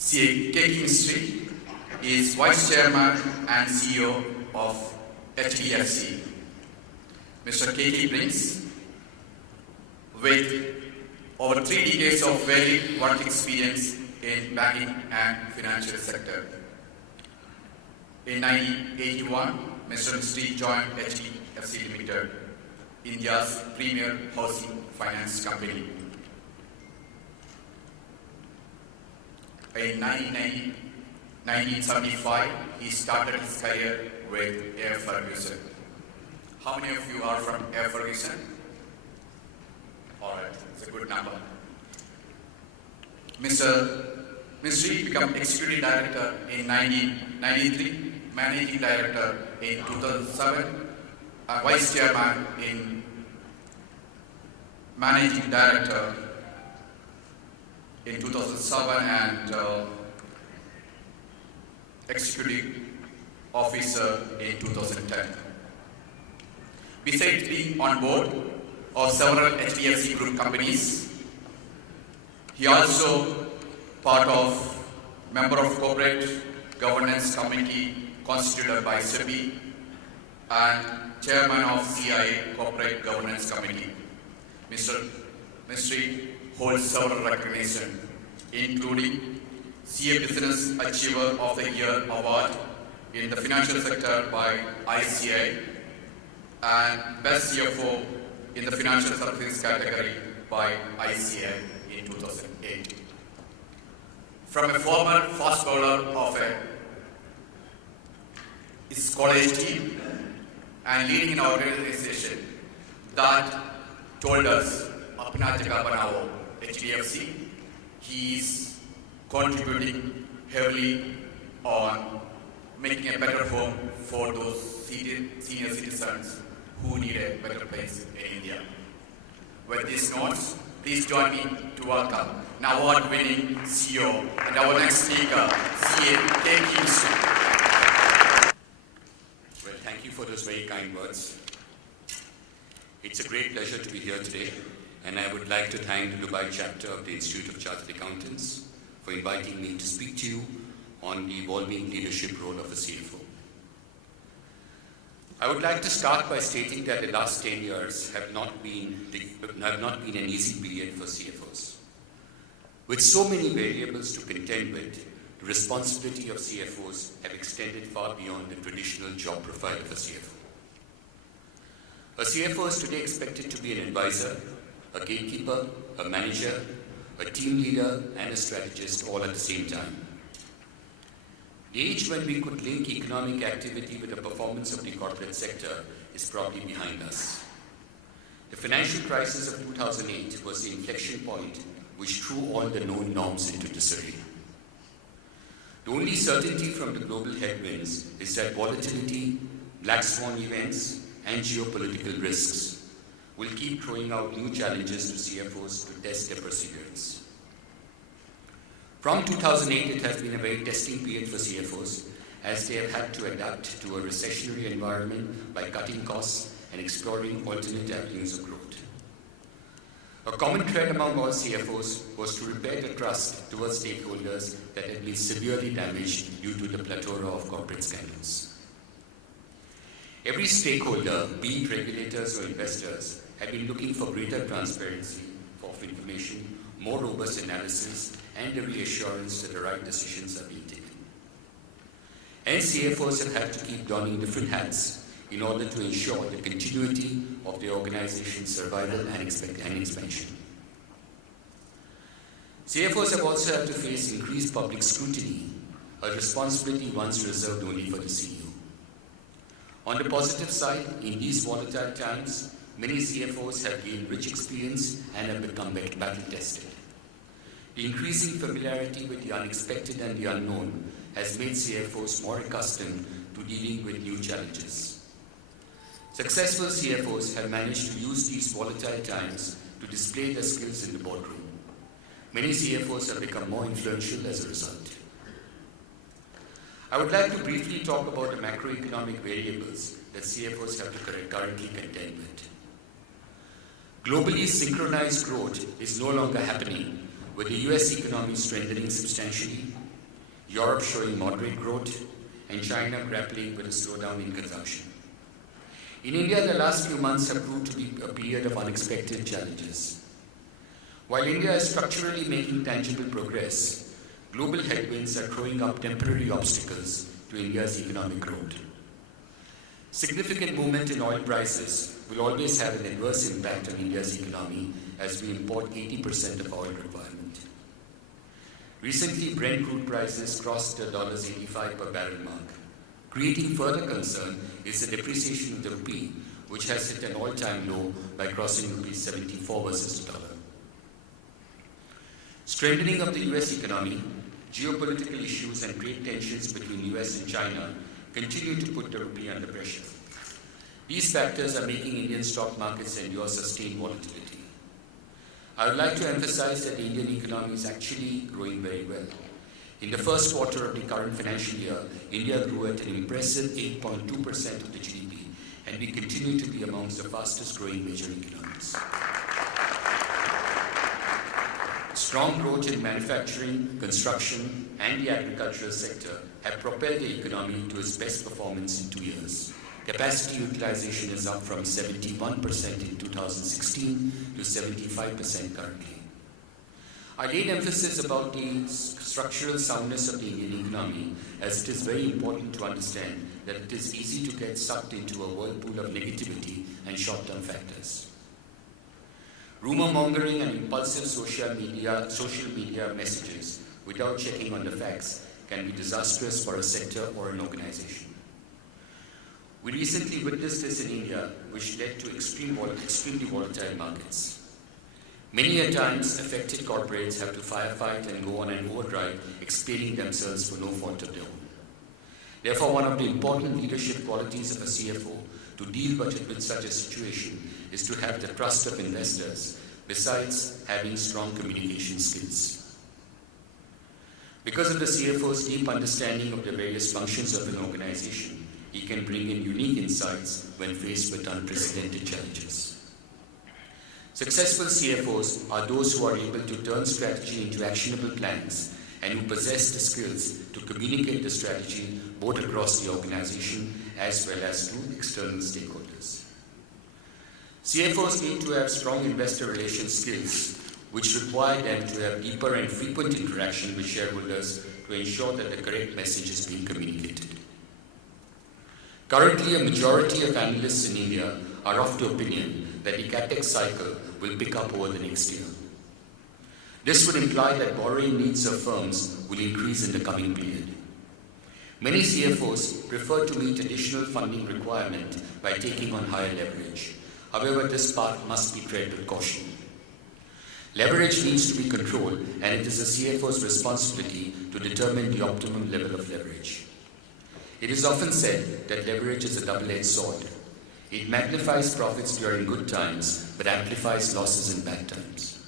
Keki Mistry is Vice Chairman and CEO of HDFC. Mr. Keki brings with over 3 decades of varied work experience in banking and financial sector. In 1981, Mr. Mistry joined HDFC Limited, India's premier housing finance company. In 1975, he started his career with Air Ferguson. How many of you are from Air Ferguson? All right, it's a good number. Mr. Mistry became Executive Director in 1993, Managing Director in 2007, Vice Chairman in Managing Director in 2007 and Executive Officer in 2010. Besides being on board of several HDFC Group companies, he also part of member of Corporate Governance Committee constituted by SEBI and Chairman of CIA Corporate Governance Committee. Mr. Mistry holds several recognitions, including CA Business Achiever of the Year Award in the financial sector by ICA and Best CFO in the financial services category by ICA in 2008. From a former fast bowler of his college team and leading an organization that told us, Apna Jaga Banao, HDFC, he is contributing heavily on making a better home for those senior citizens who need a better place in India. With these notes, please join me to welcome an award-winning CEO and our next speaker, CA Keki. Well, thank you for those very kind words. It's a great pleasure to be here today, and I would like to thank the Dubai chapter of the Institute of Chartered Accountants for inviting me to speak to you on the evolving leadership role of a CFO. I would like to start by stating that the last 10 years have not been an easy period for CFOs. With so many variables to contend with, the responsibility of CFOs have extended far beyond the traditional job profile of a CFO. A CFO is today expected to be an advisor, a gatekeeper, a manager, a team leader, and a strategist all at the same time. The age when we could link economic activity with the performance of the corporate sector is probably behind us. The financial crisis of 2008 was the inflection point which threw all the known norms into disarray. The only certainty from the global headwinds is that volatility, black swan events, and geopolitical risks will keep throwing out new challenges to CFOs to test their perseverance. From 2008, it has been a very testing period for CFOs as they have had to adapt to a recessionary environment by cutting costs and exploring alternate avenues of growth. A common thread among all CFOs was to repair the trust towards stakeholders that had been severely damaged due to the plethora of corporate scandals. Every stakeholder, be it regulators or investors, have been looking for greater transparency of information, more robust analysis, and the reassurance that the right decisions are being taken. And CFOs have had to keep donning different hats in order to ensure the continuity of the organization's survival and expansion. CFOs have also had to face increased public scrutiny, a responsibility once reserved only for the CEO. On the positive side, in these volatile times, many CFOs have gained rich experience and have become battle-tested. The increasing familiarity with the unexpected and the unknown has made CFOs more accustomed to dealing with new challenges. Successful CFOs have managed to use these volatile times to display their skills in the boardroom. Many CFOs have become more influential as a result. I would like to briefly talk about the macroeconomic variables that CFOs have to currently contend with. Globally, synchronized growth is no longer happening, with the US economy strengthening substantially, Europe showing moderate growth, and China grappling with a slowdown in consumption. In India, the last few months have proved to be a period of unexpected challenges. While India is structurally making tangible progress, global headwinds are throwing up temporary obstacles to India's economic growth. Significant movement in oil prices will always have an adverse impact on India's economy as we import 80% of oil requirement. Recently, Brent crude prices crossed the $85 per barrel mark. Creating further concern is the depreciation of the rupee, which has hit an all-time low by crossing rupee 74 versus the dollar. Strengthening of the US economy, geopolitical issues and trade tensions between US and China continue to put the rupee under pressure. These factors are making Indian stock markets endure sustained volatility. I would like to emphasize that the Indian economy is actually growing very well. In the first quarter of the current financial year, India grew at an impressive 8.2% of the GDP, and we continue to be amongst the fastest growing major economies. Strong growth in manufacturing, construction, and the agricultural sector have propelled the economy to its best performance in 2 years. Capacity utilization is up from 71% in 2016 to 75% currently. I laid emphasis about the structural soundness of the Indian economy, as it is very important to understand that it is easy to get sucked into a whirlpool of negativity and short-term factors. Rumor mongering and impulsive social media messages without checking on the facts can be disastrous for a sector or an organization. We recently witnessed this in India, which led to extremely volatile markets. Many a times, affected corporates have to firefight and go on an overdrive, explaining themselves for no fault of their own. Therefore, one of the important leadership qualities of a CFO to deal with such a situation is to have the trust of investors, besides having strong communication skills. Because of the CFO's deep understanding of the various functions of an organization, he can bring in unique insights when faced with unprecedented challenges. Successful CFOs are those who are able to turn strategy into actionable plans and who possess the skills to communicate the strategy both across the organization as well as to external stakeholders. CFOs need to have strong investor relations skills, which require them to have deeper and frequent interaction with shareholders to ensure that the correct message is being communicated. Currently, a majority of analysts in India are of the opinion that the capex cycle will pick up over the next year. This would imply that borrowing needs of firms will increase in the coming period. Many CFOs prefer to meet additional funding requirement by taking on higher leverage. However, this path must be tread with caution. Leverage needs to be controlled, and it is a CFO's responsibility to determine the optimum level of leverage. It is often said that leverage is a double-edged sword. It magnifies profits during good times, but amplifies losses in bad times.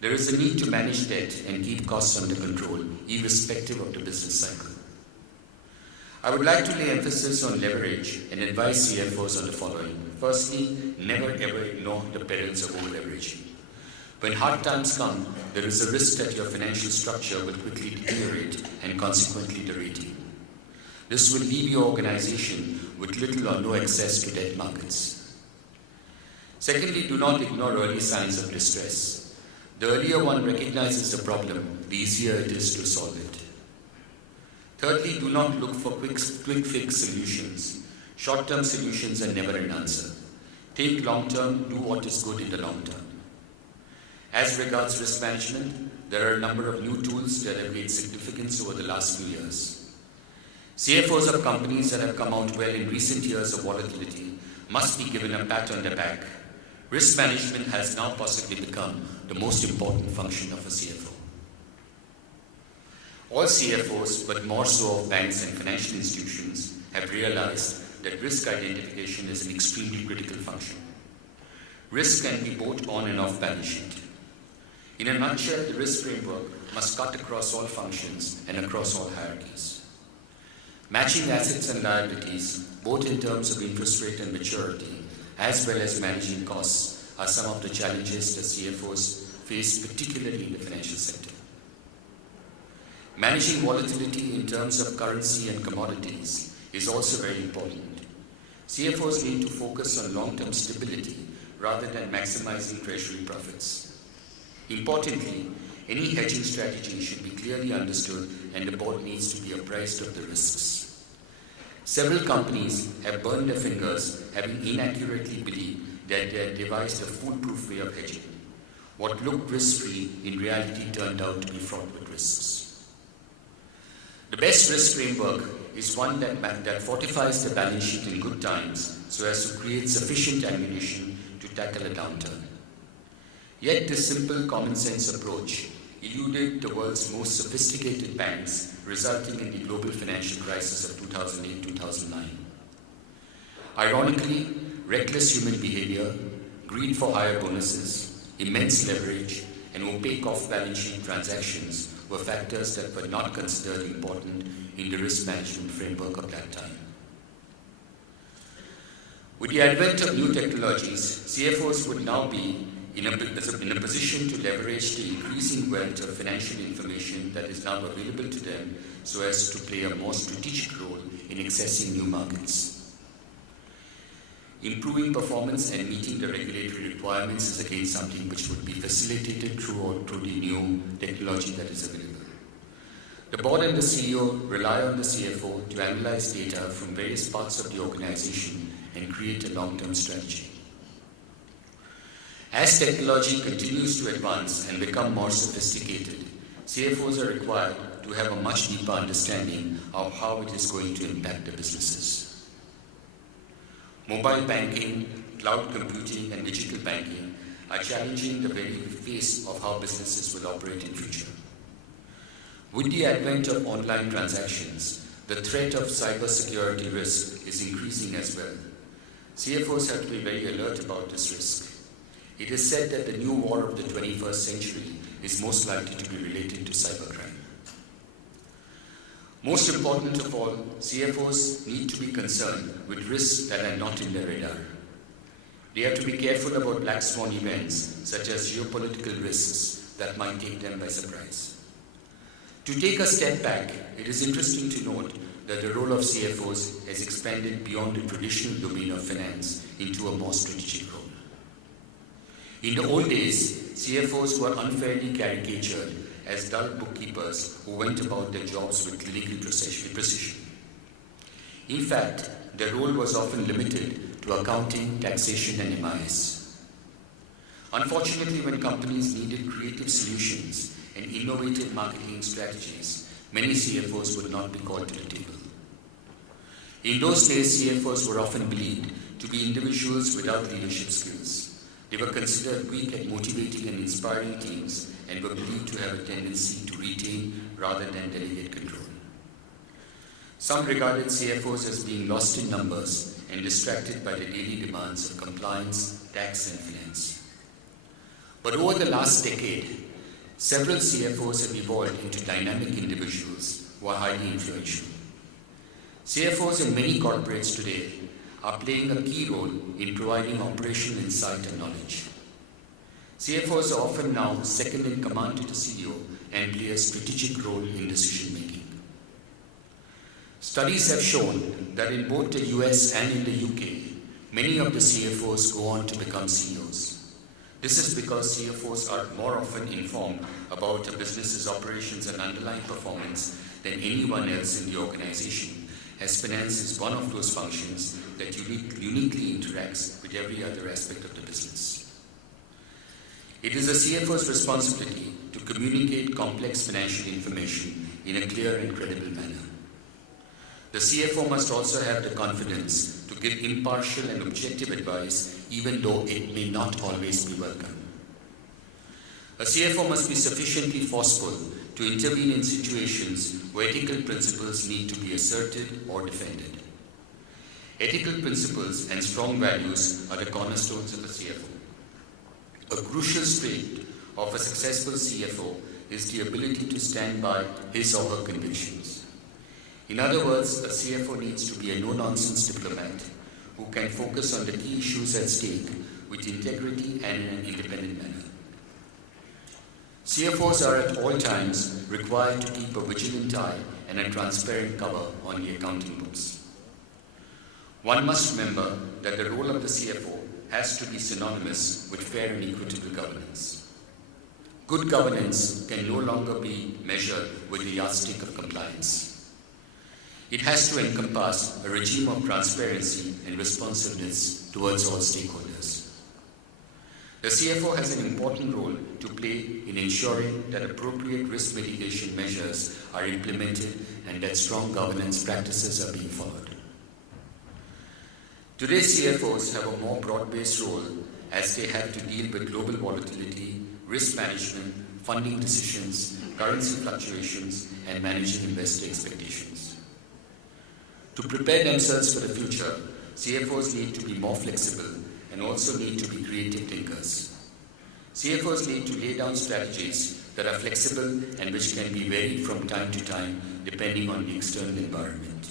There is a need to manage debt and keep costs under control, irrespective of the business cycle. I would like to lay emphasis on leverage and advise CFOs on the following. Firstly, never ever ignore the perils of over-leveraging. When hard times come, there is a risk that your financial structure will quickly deteriorate and consequently the rating. This will leave your organization with little or no access to debt markets. Secondly, do not ignore early signs of distress. The earlier one recognizes the problem, the easier it is to solve it. Thirdly, do not look for quick fix solutions. Short-term solutions are never an answer. Think long-term, do what is good in the long term. As regards risk management, there are a number of new tools that have gained significance over the last few years. CFOs of companies that have come out well in recent years of volatility must be given a pat on the back. Risk management has now possibly become the most important function of a CFO. All CFOs, but more so of banks and financial institutions, have realized that risk identification is an extremely critical function. Risk can be both on and off balance sheet. In a nutshell, the risk framework must cut across all functions and across all hierarchies. Matching assets and liabilities, both in terms of interest rate and maturity, as well as managing costs, are some of the challenges that CFOs face, particularly in the financial sector. Managing volatility in terms of currency and commodities is also very important. CFOs need to focus on long-term stability rather than maximizing treasury profits. Importantly, any hedging strategy should be clearly understood and the board needs to be apprised of the risks. Several companies have burned their fingers having inaccurately believed that they had devised a foolproof way of hedging. What looked risk-free in reality turned out to be fraught with risks. The best risk framework is one that fortifies the balance sheet in good times so as to create sufficient ammunition to tackle a downturn. Yet this simple common sense approach eluded the world's most sophisticated banks, resulting in the global financial crisis of 2008-2009. Ironically, reckless human behavior, greed for higher bonuses, immense leverage, and opaque off-balance sheet transactions were factors that were not considered important in the risk management framework of that time. With the advent of new technologies, CFOs would now be in a position to leverage the increasing wealth of financial information that is now available to them so as to play a more strategic role in accessing new markets. Improving performance and meeting the regulatory requirements is again something which would be facilitated through the new technology that is available. The board and the CEO rely on the CFO to analyze data from various parts of the organization and create a long-term strategy. As technology continues to advance and become more sophisticated, CFOs are required to have a much deeper understanding of how it is going to impact the businesses. Mobile banking, cloud computing, and digital banking are challenging the very face of how businesses will operate in future. With the advent of online transactions, the threat of cybersecurity risk is increasing as well. CFOs have to be very alert about this risk. It is said that the new war of the 21st century is most likely to be related to cybercrime. Most important of all, CFOs need to be concerned with risks that are not in their radar. They have to be careful about black swan events such as geopolitical risks that might take them by surprise. To take a step back, it is interesting to note that the role of CFOs has expanded beyond the traditional domain of finance into a more strategic role. In the old days, CFOs were unfairly caricatured as dull bookkeepers who went about their jobs with clinical precision. In fact, their role was often limited to accounting, taxation, and MIS. Unfortunately, when companies needed creative solutions and innovative marketing strategies, many CFOs would not be called to the table. In those days, CFOs were often believed to be individuals without leadership skills. They were considered weak at motivating and inspiring teams and were believed to have a tendency to retain rather than delegate control. Some regarded CFOs as being lost in numbers and distracted by the daily demands of compliance, tax, and finance. But over the last decade, several CFOs have evolved into dynamic individuals who are highly influential. CFOs in many corporates today are playing a key role in providing operational insight and knowledge. CFOs are often now second in command to the CEO and play a strategic role in decision making. Studies have shown that in both the US and in the UK, many of the CFOs go on to become CEOs. This is because CFOs are more often informed about a business's operations and underlying performance than anyone else in the organization, as finance is one of those functions that uniquely interacts with every other aspect of the business. It is a CFO's responsibility to communicate complex financial information in a clear and credible manner. The CFO must also have the confidence to give impartial and objective advice, even though it may not always be welcome. A CFO must be sufficiently forceful to intervene in situations where ethical principles need to be asserted or defended. Ethical principles and strong values are the cornerstones of a CFO. A crucial trait of a successful CFO is the ability to stand by his or her convictions. In other words, a CFO needs to be a no-nonsense diplomat who can focus on the key issues at stake with integrity and in an independent manner. CFOs are at all times required to keep a vigilant eye and a transparent cover on the accounting books. One must remember that the role of the CFO has to be synonymous with fair and equitable governance. Good governance can no longer be measured with the yardstick of compliance. It has to encompass a regime of transparency and responsiveness towards all stakeholders. The CFO has an important role to play in ensuring that appropriate risk mitigation measures are implemented and that strong governance practices are being followed. Today's CFOs have a more broad-based role as they have to deal with global volatility, risk management, funding decisions, currency fluctuations, and managing investor expectations. To prepare themselves for the future, CFOs need to be more flexible and also need to be creative thinkers. CFOs need to lay down strategies that are flexible and which can be varied from time to time depending on the external environment.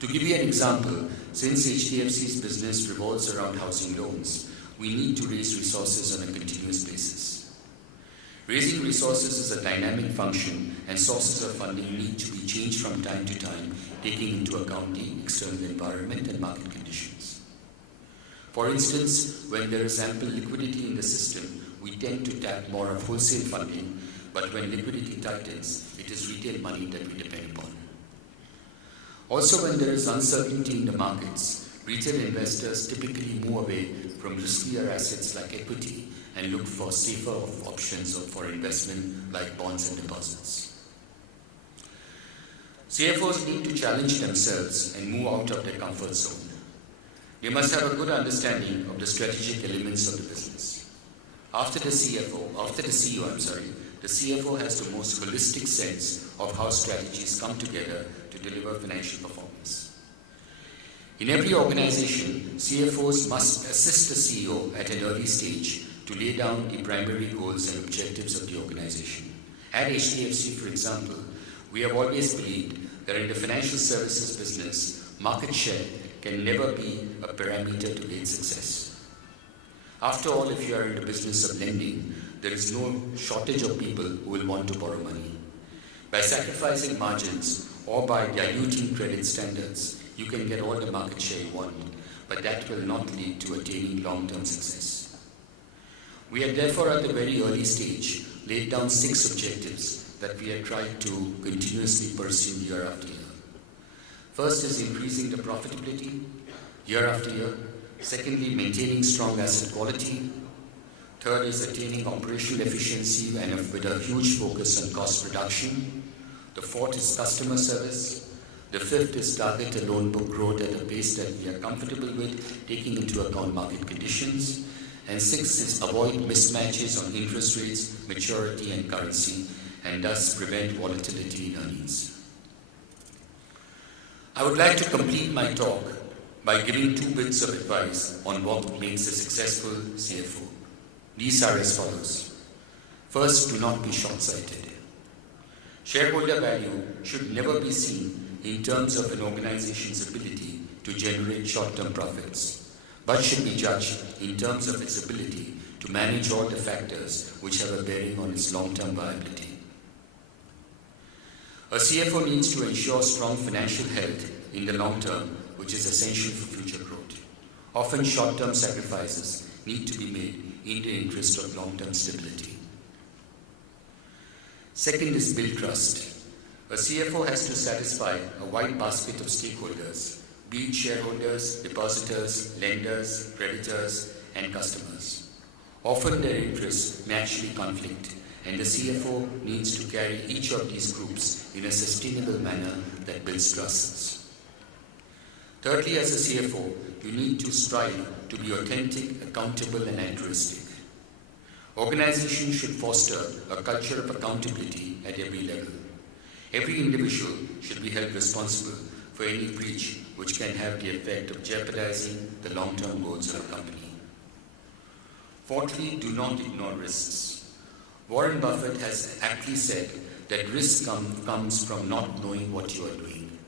To give you an example, since HDFC's business revolves around housing loans, we need to raise resources on a continuous basis. Raising resources is a dynamic function and sources of funding need to be changed from time to time, taking into account the external environment and market conditions. For instance, when there is ample liquidity in the system, we tend to tap more of wholesale funding, but when liquidity tightens, it is retail money that we depend upon. Also, when there is uncertainty in the markets, retail investors typically move away from riskier assets like equity and look for safer options for investment like bonds and deposits. CFOs need to challenge themselves and move out of their comfort zone. They must have a good understanding of the strategic elements of the business. After the CEO, the CFO has the most holistic sense of how strategies come together to deliver financial performance. In every organization, CFOs must assist the CEO at an early stage to lay down the primary goals and objectives of the organization. At HDFC, for example, we have always believed that in the financial services business, market share can never be a parameter to gauge success. After all, if you are in the business of lending, there is no shortage of people who will want to borrow money. By sacrificing margins or by diluting credit standards, you can get all the market share you want, but that will not lead to attaining long-term success. We have therefore at the very early stage laid down 6 objectives that we have tried to continuously pursue year after year. First is increasing the profitability year after year. Secondly, maintaining strong asset quality. Third is attaining operational efficiency and with a huge focus on cost reduction. The fourth is customer service. The fifth is target a loan book growth at a pace that we are comfortable with, taking into account market conditions. And sixth is avoid mismatches on interest rates, maturity and currency, and thus prevent volatility in earnings. I would like to complete my talk by giving 2 bits of advice on what makes a successful CFO. These are as follows. First, do not be short-sighted. Shareholder value should never be seen in terms of an organization's ability to generate short-term profits, but should be judged in terms of its ability to manage all the factors which have a bearing on its long-term viability. A CFO needs to ensure strong financial health in the long term, which is essential for future growth. Often short-term sacrifices need to be made in the interest of long-term stability. Second is build trust. A CFO has to satisfy a wide basket of stakeholders, be it shareholders, depositors, lenders, creditors, and customers. Often their interests naturally conflict, and the CFO needs to carry each of these groups in a sustainable manner that builds trusts. Thirdly, as a CFO, you need to strive to be authentic, accountable, and altruistic. Organizations should foster a culture of accountability at every level. Every individual should be held responsible for any breach which can have the effect of jeopardizing the long-term goals of a company. Fourthly, do not ignore risks. Warren Buffett has aptly said that risk comes from not knowing what you are doing.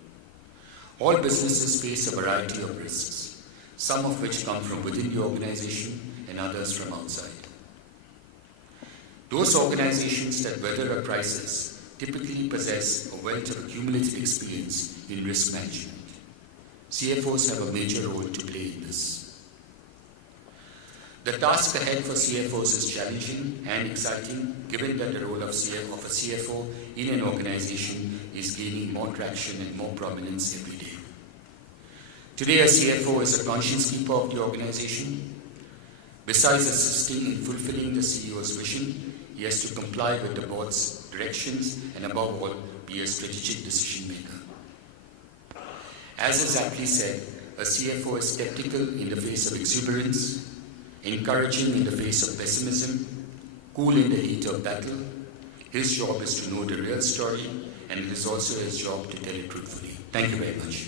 All businesses face a variety of risks, some of which come from within the organization and others from outside. Those organizations that weather a crisis typically possess a wealth of cumulative experience in risk management. CFOs have a major role to play in this. The task ahead for CFOs is challenging and exciting, given that the role of a CFO in an organization is gaining more traction and more prominence every day. Today, a CFO is a conscience keeper of the organization. Besides assisting in fulfilling the CEO's vision, he has to comply with the board's directions and, above all, be a strategic decision maker. As is aptly said, a CFO is skeptical in the face of exuberance, encouraging in the face of pessimism, cool in the heat of battle. His job is to know the real story, and it is also his job to tell it truthfully. Thank you very much.